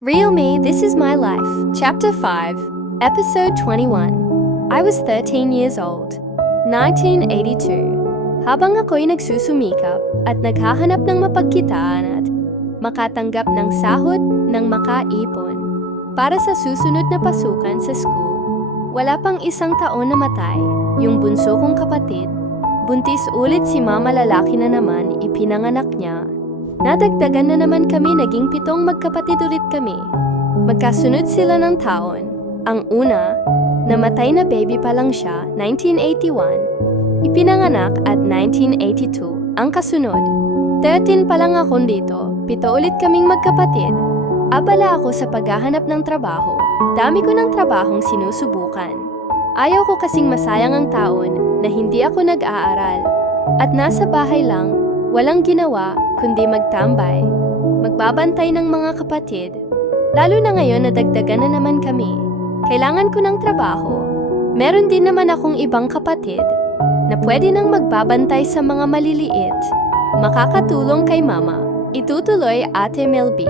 Real Me, This Is My Life, Chapter 5, Episode 21. I was 13 years old, 1982. Habang ako'y nagsusumikap at naghahanap ng mapagkitaan at makatanggap ng sahod ng makaipon para sa susunod na pasukan sa school. Wala pang isang taon na matay, yung bunso kong kapatid. Buntis ulit si mama, lalaki na naman, ipinanganak niya. Nadagdagan na naman kami, naging 7 magkapatid ulit kami. Magkasunod sila ng taon. Ang una, namatay na baby pa lang siya, 1981. Ipinanganak at 1982. Ang kasunod, 13 pa lang ako dito, 7 ulit kaming magkapatid. Abala ako sa paghahanap ng trabaho. Dami ko ng trabahong sinusubukan. Ayaw ko kasing masayang ang taon na hindi ako nag-aaral. At nasa bahay lang, walang ginawa kundi magtambay, magbabantay ng mga kapatid. Lalo na ngayon na dagdagan na naman kami. Kailangan ko ng trabaho. Meron din naman akong ibang kapatid na pwede nang magbabantay sa mga maliliit. Makakatulong kay mama. Itutuloy Ate Melby.